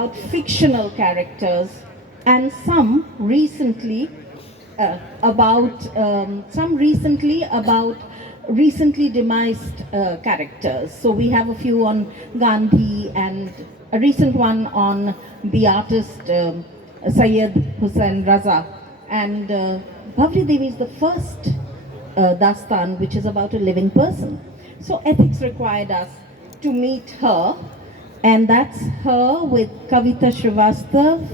about fictional characters, and some recently about recently demised characters. So we have a few on Gandhi and a recent one on the artist Syed Hussain Raza. And Bhavri Devi is the first dastan which is about a living person. So ethics required us to meet her, and that's her with Kavita Srivastav,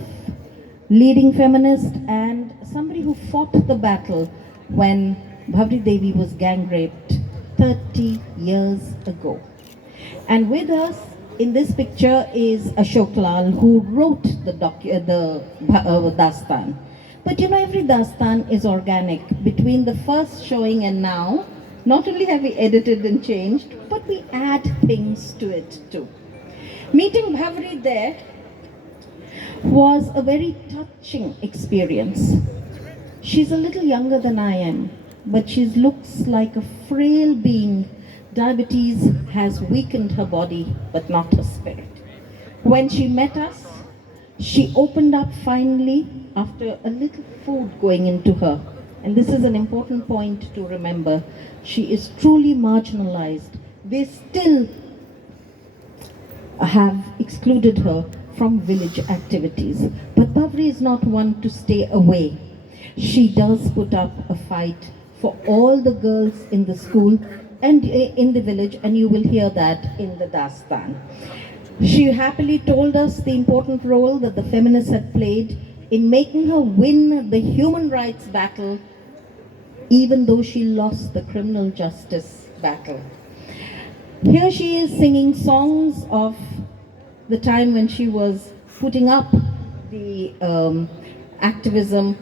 leading feminist and somebody who fought the battle when Bhavri Devi was gang raped 30 years ago. And with us in this picture is Ashok Lal, who wrote the dastan. But you know, every dastan is organic. Between the first showing and now, not only have we edited and changed, but we add things to it too. Meeting Bhavri there was a very touching experience. She's a little younger than I am, but she looks like a frail being. Diabetes has weakened her body, but not her spirit. When she met us, she opened up finally after a little food going into her. And this is an important point to remember. She is truly marginalized. They still have excluded her from village activities. But Bhavri is not one to stay away. She does put up a fight for all the girls in the school and in the village, and you will hear that in the dastan. She happily told us the important role that the feminists had played in making her win the human rights battle, even though she lost the criminal justice battle. Here she is singing songs of the time when she was putting up the activism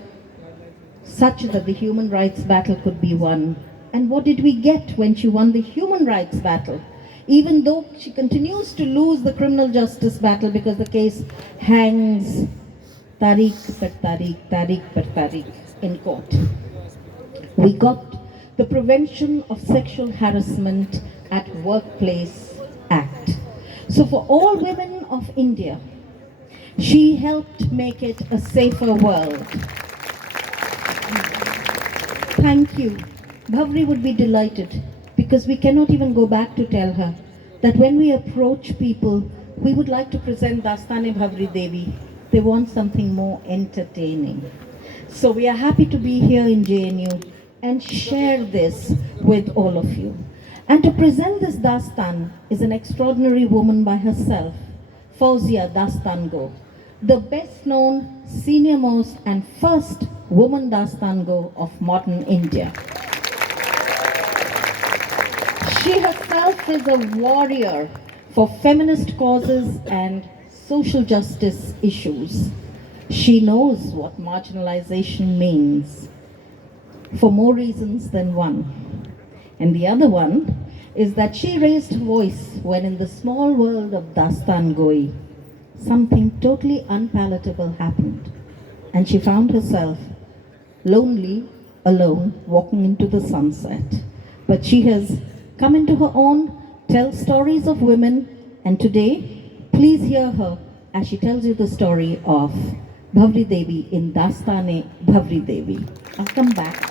such that the human rights battle could be won. And what did we get when she won the human rights battle? Even though she continues to lose the criminal justice battle because the case hangs Tariq per Tariq in court. We got the Prevention of Sexual Harassment at Workplace Act. So for all women of India, she helped make it a safer world. Thank you. Bhavri would be delighted because we cannot even go back to tell her that when we approach people, we would like to present Dastane Bhavri Devi. They want something more entertaining. So we are happy to be here in JNU and share this with all of you. And to present this dastan is an extraordinary woman by herself, Fauzia Dastango, the best known, senior most and first woman dastango of modern India. She herself is a warrior for feminist causes and social justice issues. She knows what marginalization means for more reasons than one. And the other one is that she raised her voice when in the small world of Dastan Goi, something totally unpalatable happened. And she found herself lonely, alone, walking into the sunset. But she has come into her own, tells stories of women, and today, please hear her as she tells you the story of Bhavri Devi in Dastane Bhavri Devi. I'll come back.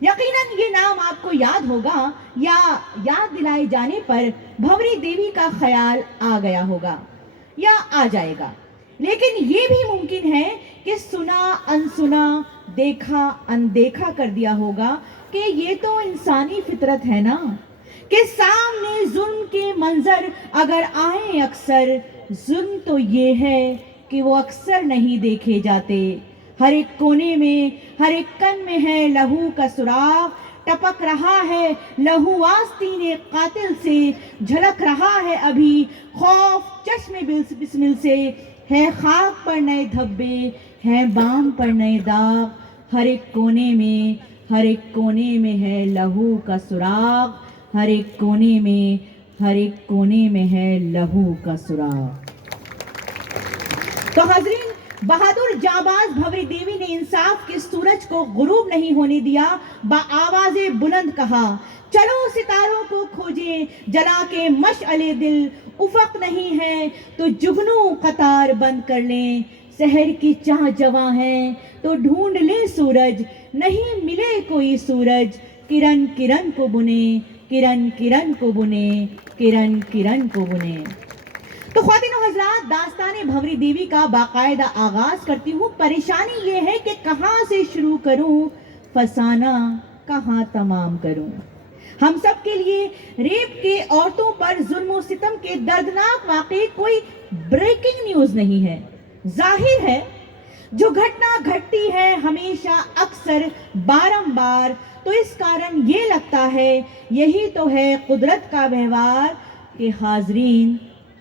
یقیناً یہ نام آپ کو یاد ہوگا یا یاد دلائے جانے پر بھنوری دیوی کا خیال آ گیا ہوگا یا آ جائے گا، لیکن یہ بھی ممکن ہے کہ سنا انسنا، دیکھا اندیکھا کر دیا ہوگا کہ یہ تو انسانی فطرت ہے نا، کہ سامنے ظلم کے منظر اگر آئیں اکثر، ظلم تو یہ ہے کہ وہ اکثر نہیں دیکھے جاتے۔ ہر ایک کونے میں، ہر ایک کن میں ہے لہو کا سراغ، ٹپک رہا ہے لہو آستین قاتل سے، جھلک رہا ہے ابھی خوف چشم بسمل سے، ہے خاک پر نئے دھبے، ہے بام پر نئے داغ، ہر ایک کونے میں، ہر ایک کونے میں ہے لہو کا سراغ، ہر ایک کونے میں، ہر ایک کونے میں ہے لہو کا سراغ۔ تو حاضرین، بہادر جانباز بھنوری دیوی نے انصاف کے سورج کو غروب نہیں ہونے دیا، بآواز بلند کہا، چلو ستاروں کو کھوجیں جلا کے مشعل دل، افق نہیں ہے تو جگنو قطار بند کر لیں، سحر کی چاہ جواں ہے تو ڈھونڈ لیں سورج، نہیں ملے کوئی سورج، کرن کرن کو بنے، کرن کرن کو بنے، کرن کرن کو بنے۔ تو خواتین و حضرات، داستان بھنوری دیوی کا باقاعدہ آغاز کرتی ہوں۔ پریشانی یہ ہے کہ کہاں سے شروع کروں، فسانہ کہاں تمام کروں۔ ہم سب کے لیے ریپ کے، عورتوں پر ظلم و ستم کے دردناک واقعے کوئی بریکنگ نیوز نہیں ہے۔ ظاہر ہے جو گھٹنا گھٹتی ہے ہمیشہ، اکثر، بارمبار، تو اس کارن یہ لگتا ہے یہی تو ہے قدرت کا وہوار کہ حاضرین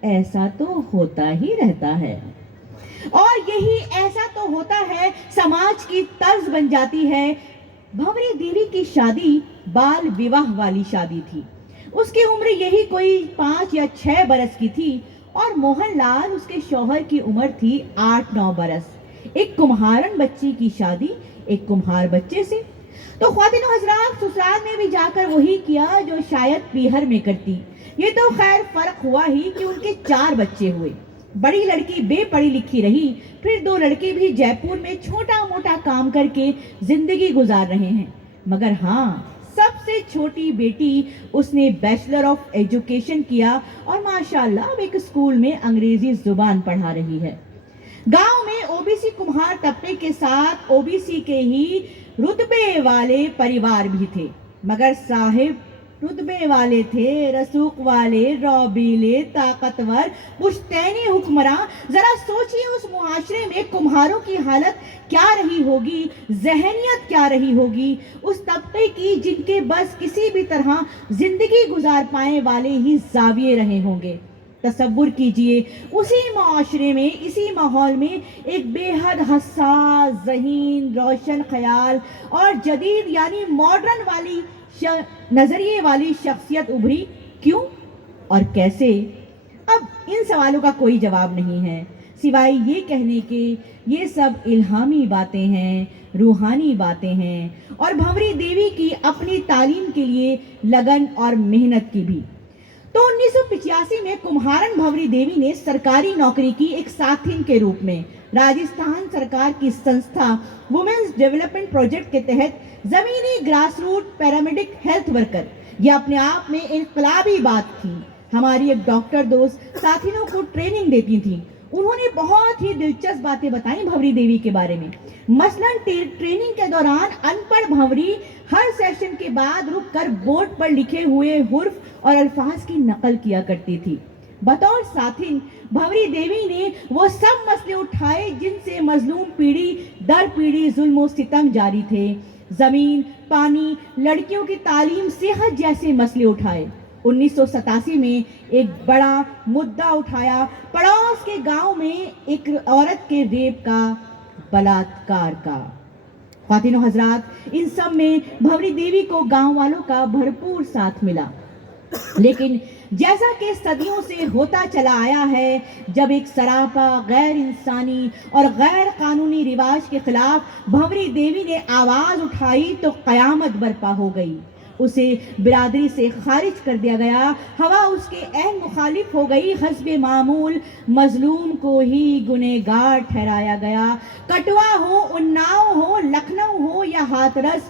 ایسا تو ہوتا ہی رہتا ہے، اور یہی ایسا تو ہوتا ہے سماج کی طرز بن جاتی ہے۔ بھنوری دیوی کی شادی بال وواہ والی شادی تھی۔ اس کی عمر یہی کوئی 5 یا 6 برس کی تھی، اور موہن لال اس کے شوہر کی عمر تھی 8-9 برس۔ ایک کمہارن بچی کی شادی ایک کمہار بچے سے۔ تو خواتین و حضرات، سسرال میں بھی جا کر وہی کیا جو شاید پیہر میں کرتی۔ یہ تو خیر فرق ہوا ہی کہ ان کے 4 بچے ہوئے۔ بڑی لڑکی بے پڑھی لکھی رہی، پھر 2 لڑکے بھی جے پور میں چھوٹا موٹا کام کر کے زندگی گزار رہے ہیں، مگر ہاں، سب سے چھوٹی بیٹی، اس نے بیچلر آف ایجوکیشن کیا اور ماشاءاللہ اب ایک اسکول میں انگریزی زبان پڑھا رہی ہے۔ گاؤں میں او بی سی کمہار طبقے کے ساتھ او بی سی کے ہی رتبے والے پریوار بھی تھے، مگر صاحب رتبے والے تھے، رسوخ والے، روبیلے، طاقتور، پشتینی حکمراں۔ ذرا سوچئے اس معاشرے میں کمہاروں کی حالت کیا رہی ہوگی، ذہنیت کیا رہی ہوگی، اس طبقے کی جن کے بس کسی بھی طرح زندگی گزار پائیں والے ہی زاویے رہے ہوں گے۔ تصور کیجئے اسی معاشرے میں، اسی ماحول میں ایک بے حد حساس، ذہین، روشن خیال اور جدید یعنی ماڈرن والی نظریے والی شخصیت ابھری، کیوں اور کیسے؟ اب ان سوالوں کا کوئی جواب نہیں ہے، سوائے یہ کہنے کے یہ سب الہامی باتیں ہیں، روحانی باتیں ہیں، اور بھنوری دیوی کی اپنی تعلیم کے لیے لگن اور محنت کی بھی۔ تو 1985 میں کمہارن بھنوری دیوی نے سرکاری نوکری کی ایک ساتھن کے روپ میں راجستھان سرکار کی سنستھا وومنز ڈیولپمنٹ پروجیکٹ کے تحت زمینی grass root paramedic health worker. یہ اپنے آپ میں انقلابی بات تھی۔ ہماری ایک ڈاکٹر دوست ساتھینوں کو ٹریننگ دیتی تھیں، انہوں نے بہت ہی دلچسپ باتیں بتائیں بھنوری دیوی کے بارے میں۔ مثلاً ٹریننگ کے دوران ان پڑھ بھنوری ہر سیشن کے بعد رک کر بورڈ پر لکھے ہوئے حرف اور الفاظ کی نقل کیا کرتی تھی۔ بطور ساتھن بھنوری دیوی نے وہ سب مسئلے اٹھائے جن سے مظلوم پیڑھی در پیڑھی ظلم و ستم جاری تھے۔ زمین، پانی، لڑکیوں کی تعلیم، صحت جیسے مسئلے اٹھائے۔ 1987 میں ایک بڑا مدعا اٹھایا، پڑوس کے گاؤں میں ایک عورت کے ریپ کا، بلاತ್ಕಾರ کا۔ خواتین و حضرات، ان سب میں بھنوری دیوی کو گاؤں والوں کا بھرپور ساتھ ملا، لیکن جیسا کہ صدیوں سے ہوتا چلا آیا ہے، جب ایک سراپا غیر انسانی اور غیر قانونی رواج کے خلاف بھنوری دیوی نے آواز اٹھائی تو قیامت برپا ہو گئی۔ اسے برادری سے خارج کر دیا گیا، ہوا اس کے عین مخالف ہو گئی، حسب معمول مظلوم کو ہی گنہگار ٹھہرایا گیا۔ کٹوا ہو، اناؤ ہو، لکھنؤ ہو یا ہاتھرس،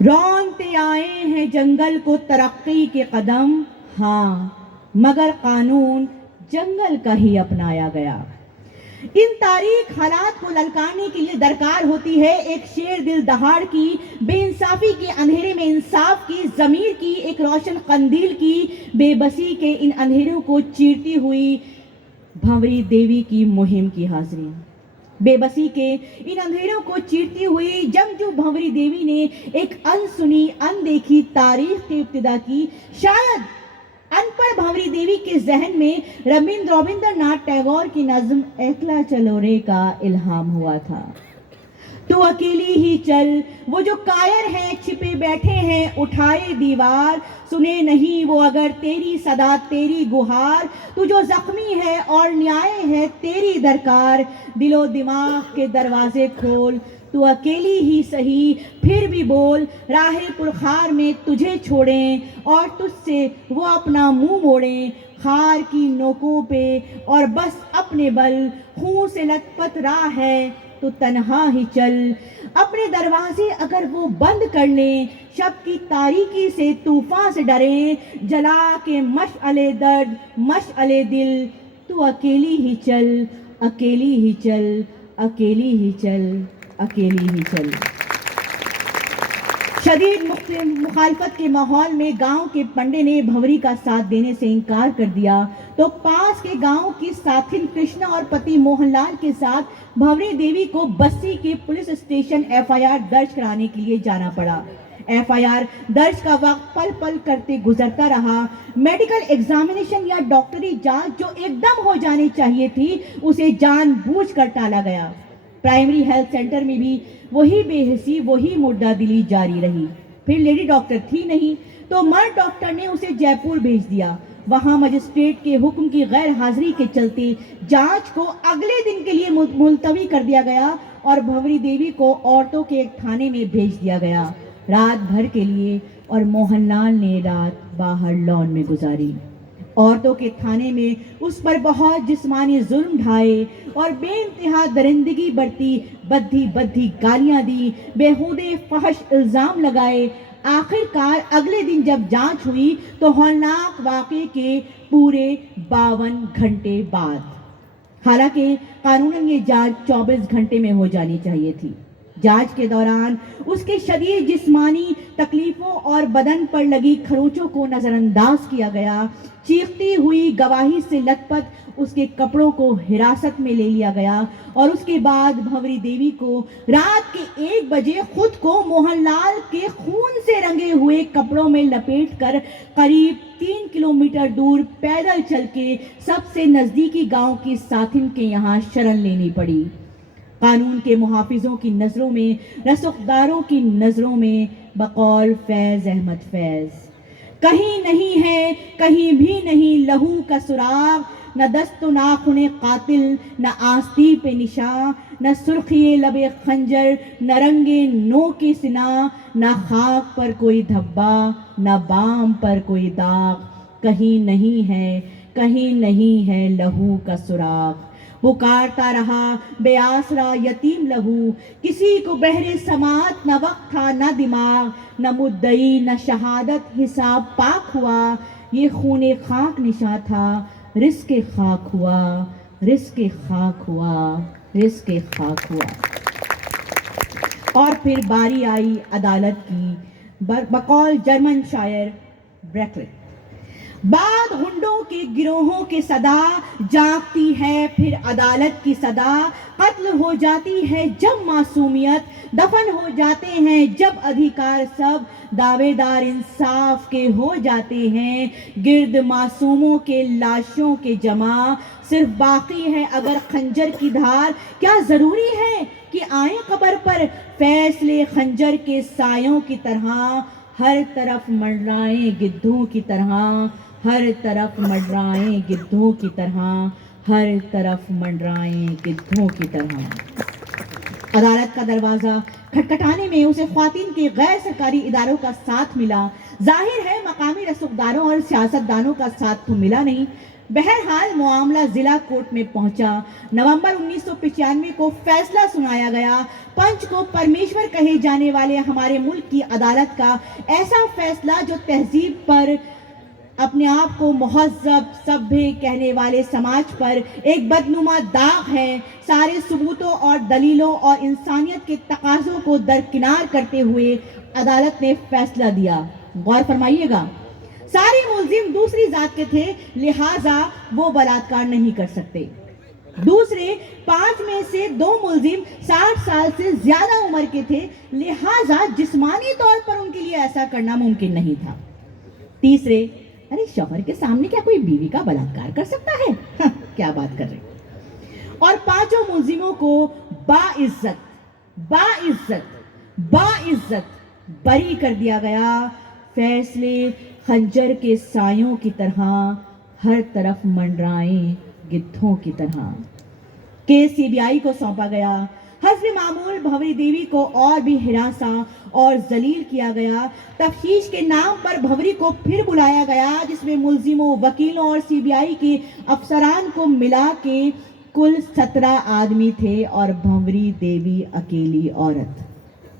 رونتے آئے ہیں جنگل کو ترقی کے قدم، ہاں مگر قانون جنگل کا ہی اپنایا گیا۔ ان تاریخ حالات کو للکارنے کے لیے درکار ہوتی ہے ایک شیر دل دہاڑ کی، بے انصافی کے اندھیرے میں انصاف کی، ضمیر کی ایک روشن قندیل کی، بے بسی کے ان اندھیروں کو چیرتی ہوئی بھنوری دیوی کی مہم کی حاضری۔ بے بسی کے ان اندھیروں کو چیرتی ہوئی جنگجو بھنوری دیوی نے ایک انسنی اندیکھی تاریخ کی ابتدا کی۔ شاید ان پڑھ بھنوری دیوی کے ذہن میں رابندر ناتھ ٹیگور کی نظم ایکلا چلو رے کا الہام ہوا تھا۔ تو اکیلی ہی چل، وہ جو کائر ہیں چھپے بیٹھے ہیں اٹھائے دیوار، سنے نہیں وہ اگر تیری صدا تیری گہار، تو جو زخمی ہے اور نیائے ہے تیری درکار، دل و دماغ کے دروازے کھول، تو اکیلی ہی سہی پھر بھی بول، راہ پرخار میں تجھے چھوڑیں اور تجھ سے وہ اپنا منہ موڑیں، خار کی نوکوں پہ اور بس اپنے بل، خون سے لت پت راہ ہے تو تنہا ہی چل، اپنے دروازے اگر وہ بند کر لیں، شب کی تاریکی سے طوفان سے ڈریں، جلا کے مشعل درد مشعل دل، تو اکیلی ہی چل، اکیلی ہی چل، اکیلی ہی چل، اکیلی ہی چل۔ شدید مخالفت کے ماحول میں گاؤں کے پنڈے نے بھنوری کا ساتھ دینے سے انکار کر دیا تو پاس کے گاؤں کی ساتھن کرشنا اور پتی موہن لال کے ساتھ بھنوری دیوی کو بستی کے پولیس اسٹیشن FIR درج کرانے کے لیے جانا پڑا۔ FIR درج کا وقت پل پل کرتے گزرتا رہا۔ میڈیکل ایگزامینیشن یا ڈاکٹری جانچ جو ایک دم ہو جانی چاہیے تھی اسے جان بوجھ کر ٹالا گیا۔ پرائمری ہیلتھ سینٹر میں بھی وہی بے حسی وہی مردہ دلی جاری رہی۔ پھر لیڈی ڈاکٹر تھی نہیں تو مرد ڈاکٹر نے اسے جے پور بھیج دیا۔ وہاں مجسٹریٹ کے حکم کی غیر حاضری کے چلتے جانچ کو اگلے دن کے لیے ملتوی کر دیا گیا اور بھنوری دیوی کو عورتوں کے ایک تھانے میں بھیج دیا گیا رات بھر کے لیے، اور موہن لال نے رات باہر لان میں گزاری۔ عورتوں کے تھانے میں اس پر بہت جسمانی ظلم ڈھائے اور بے انتہا درندگی برتی، بدھی بدھی گالیاں دی، بیہودے فحش الزام لگائے۔ آخر کار اگلے دن جب جانچ ہوئی تو ہولناک واقعے کے پورے 52 گھنٹے بعد، حالانکہ قانوناً یہ جانچ 24 گھنٹے میں ہو جانی چاہیے تھی۔ جانچ کے دوران اس کے شدید جسمانی تکلیفوں اور بدن پر لگی کھروچوں کو نظر انداز کیا گیا۔ چیختی ہوئی گواہی سے لت پت اس کے کپڑوں کو حراست میں لے لیا گیا اور اس کے بعد بھنوری دیوی کو رات کے 1 بجے خود کو موہن لال کے خون سے رنگے ہوئے کپڑوں میں لپیٹ کر قریب 3 کلومیٹر دور پیدل چل کے سب سے نزدیکی گاؤں کی ساتھن کے یہاں شرن لینی پڑی۔ قانون کے محافظوں کی نظروں میں، رسوخداروں کی نظروں میں، بقول فیض احمد فیض، کہیں نہیں ہے کہیں بھی نہیں لہو کا سراغ، نہ دست و ناخن قاتل، نہ آستی پہ نشاں، نہ سرخی لب خنجر، نہ رنگ نوک سنا، نہ خاک پر کوئی دھبا، نہ بام پر کوئی داغ، کہیں نہیں ہے کہیں نہیں ہے لہو کا سراغ۔ پکارتا رہا بے آسرا یتیم لہو، کسی کو بہرے سماعت نہ وقت تھا نہ دماغ، نہ مدعی نہ شہادت، حساب پاک ہوا، یہ خون خاک نشاں تھا، رزق خاک ہوا، رزق خاک ہوا، رزق خاک ہوا۔ اور پھر باری آئی عدالت کی، بقول جرمن شاعر بریکلٹ، بعد ہنڈوں کے گروہوں کے صدا جاگتی ہے پھر عدالت کی صدا، قتل ہو جاتی ہے جب معصومیت، دفن ہو جاتے ہیں جب ادھیکار، سب دعوے دار انصاف کے ہو جاتے ہیں، گرد معصوموں کے لاشوں کے جمع، صرف باقی ہے اگر خنجر کی دھار، کیا ضروری ہے کہ آئیں قبر پر فیصلے خنجر کے سایوں کی طرح، ہر طرف منڈرائیں گدھوں کی طرح، ہر طرف منڈرائیں گدھوں کی طرح، ہر طرف منڈرائیں گدھوں کی طرح۔ عدالت کا دروازہ کھٹکھٹانے میں اسے خواتین کے غیر سرکاری اداروں کا ساتھ ملا۔ ظاہر ہے مقامی رسوخداروں اور سیاستدانوں کا ساتھ تو ملا نہیں. بہرحال معاملہ ضلع کورٹ میں پہنچا. نومبر 1995 کو فیصلہ سنایا گیا. پنچ کو پرمیشور کہے جانے والے ہمارے ملک کی عدالت کا ایسا فیصلہ جو تہذیب پر، اپنے آپ کو مہذب سبھے کہنے والے سماج پر ایک بدنما داغ ہے، سارے ثبوتوں اور دلیلوں اور انسانیت کے تقاضوں کو درکنار کرتے ہوئے عدالت نے فیصلہ دیا. غور فرمائیے گا، سارے ملزم دوسری ذات کے تھے، لہٰذا وہ بلااتکار نہیں کر سکتے. دوسرے 5 میں سے 2 ملزم 60 سال سے زیادہ عمر کے تھے، لہٰذا جسمانی طور پر ان کے لیے ایسا کرنا ممکن نہیں تھا. تیسرے، ارے شوہر کے سامنے کیا کوئی بیوی کا بلااتکار کر سکتا ہے؟ کیا بات کر رہے. اور 5 ملزموں کو باعزت بری کر دیا گیا. فیصلے خنجر کے سایوں کی طرح ہر طرف منڈرائیں گدھوں کی طرح. کیس CBI کو سونپا گیا. حسب معمول بھنوری دیوی کو اور بھی ہراساں اور ذلیل کیا گیا. تفتیش کے نام پر بھنوری کو پھر بلایا گیا، جس میں ملزموں، وکیلوں اور CBI کے افسران کو ملا کے کل 17 آدمی تھے اور بھنوری دیوی اکیلی عورت.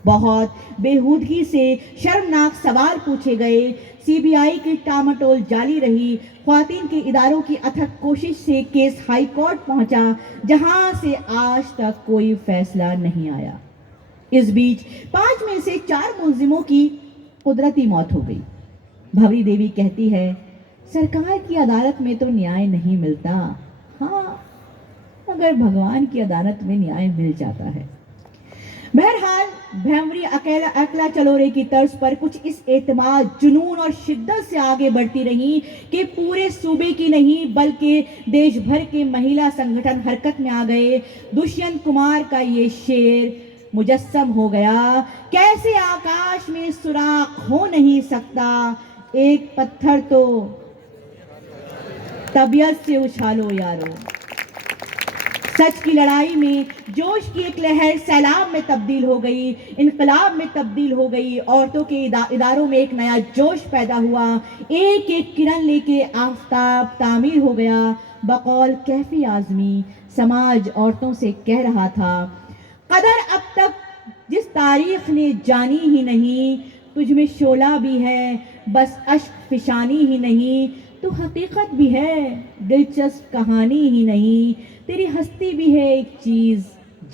بہت بےہودگی سے شرمناک سوال پوچھے گئے. CBI کی ٹامٹول جاری رہی. خواتین کے اداروں کی اتھک کوشش سے کیس ہائی کورٹ پہنچا، جہاں سے آج تک کوئی فیصلہ نہیں آیا. اس بیچ 5 میں سے 4 ملزموں کی قدرتی موت ہو گئی. بھنوری دیوی کہتی ہے، سرکار کی عدالت میں تو نیائے نہیں ملتا، ہاں مگر بھگوان کی عدالت میں نیائے مل جاتا ہے. بہرحال بھنوری اکیلا چلو رے کی طرز پر کچھ اس اعتماد، جنون اور شدت سے آگے بڑھتی رہی کہ پورے صوبے کی نہیں بلکہ دیش بھر کے مہیلا سنگٹھن حرکت میں آ گئے. دشینت کمار کا یہ شعر مجسم ہو گیا، کیسے آکاش میں سوراخ ہو نہیں سکتا، ایک پتھر تو طبیعت سے اچھالو یارو. سچ کی لڑائی میں جوش کی ایک لہر سیلاب میں تبدیل ہو گئی، انقلاب میں تبدیل ہو گئی. عورتوں کے اداروں میں ایک نیا جوش پیدا ہوا. ایک ایک کرن لے کے آفتاب تعمیر ہو گیا. بقول کیفی اعظمی سماج عورتوں سے کہہ رہا تھا، قدر اب تک جس تاریخ نے جانی ہی نہیں، تجھ میں شعلہ بھی ہے بس اشک فشانی ہی نہیں، تو حقیقت بھی ہے دلچسپ کہانی ہی نہیں، تیری ہستی بھی ہے ایک چیز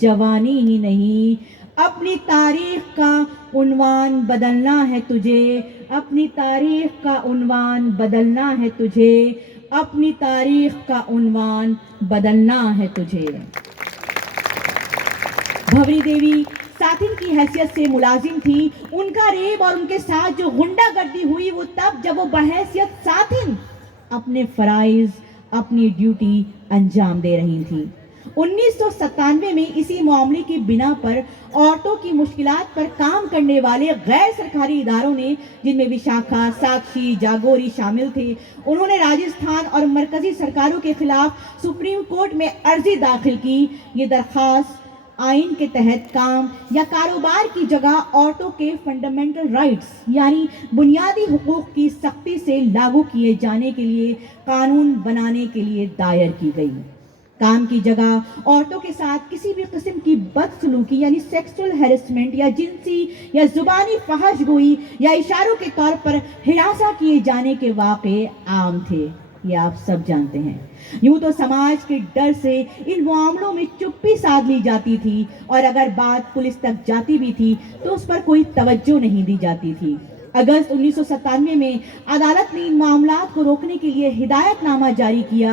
جوانی ہی نہیں. اپنی تاریخ کا عنوان بدلنا ہے تجھے، اپنی تاریخ کا عنوان بدلنا ہے تجھے، اپنی تاریخ کا عنوان بدلنا ہے تجھے. بھنوری دیوی ساتھن کی حیثیت سے ملازم تھی. ان کا ریپ اور ان کے ساتھ جو غنڈہ گردی ہوئی وہ تب جب وہ بحیثیت ساتھن اپنے فرائض، اپنی ڈیوٹی انجام دے رہی تھی. 1997 میں اسی معاملے کی بنا پر عورتوں کی مشکلات پر کام کرنے والے غیر سرکاری اداروں نے، جن میں وشاکھا، ساکشی، جاگوری شامل تھے، انہوں نے راجستھان اور مرکزی سرکاروں کے خلاف سپریم کورٹ میں عرضی داخل کی. یہ درخواست آئین کے تحت کام یا کاروبار کی جگہ عورتوں کے فنڈامنٹل رائٹس یعنی بنیادی حقوق کی سختی سے لاگو کیے جانے کے لیے قانون بنانے کے لیے دائر کی گئی. کام کی جگہ عورتوں کے ساتھ کسی بھی قسم کی بدسلوکی یعنی سیکسول ہیرسمنٹ یا جنسی یا زبانی فحش گوئی یا اشاروں کے طور پر ہراساں کیے جانے کے واقعے عام تھے. یہ آپ سب جانتے ہیں. یوں تو سماج کے ڈر سے ان معاملوں میں چپی سادھ لی جاتی تھی، اور اگر بات پولیس تک جاتی بھی تھی تو اس پر کوئی توجہ نہیں دی جاتی تھی. اگست 1997 میں عدالت نے ان معاملات کو روکنے کے لیے ہدایت نامہ جاری کیا،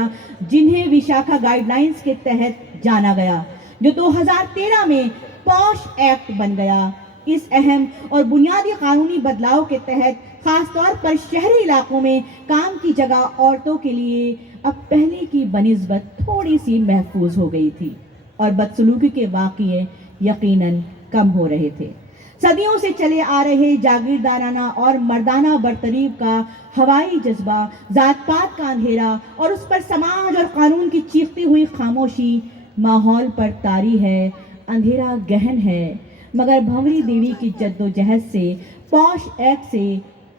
جنہیں وشاکھا گائیڈ لائنز کے تحت جانا گیا، جو 2013 میں پوش ایکٹ بن گیا. اس اہم اور بنیادی قانونی بدلاؤ کے تحت خاص طور پر شہری علاقوں میں کام کی جگہ عورتوں کے لیے اب پہلے کی بنسبت تھوڑی سی محفوظ ہو گئی تھی، اور بدسلوکی کے واقعے یقیناً کم ہو رہے تھے. صدیوں سے چلے آ رہے جاگیردارانہ اور مردانہ برتریب کا ہوائی جذبہ، ذات پات کا اندھیرا اور اس پر سماج اور قانون کی چیختی ہوئی خاموشی ماحول پر طاری ہے. اندھیرا گہن ہے، مگر بھنوری دیوی کی جد و جہد سے، پوش ایکٹ سے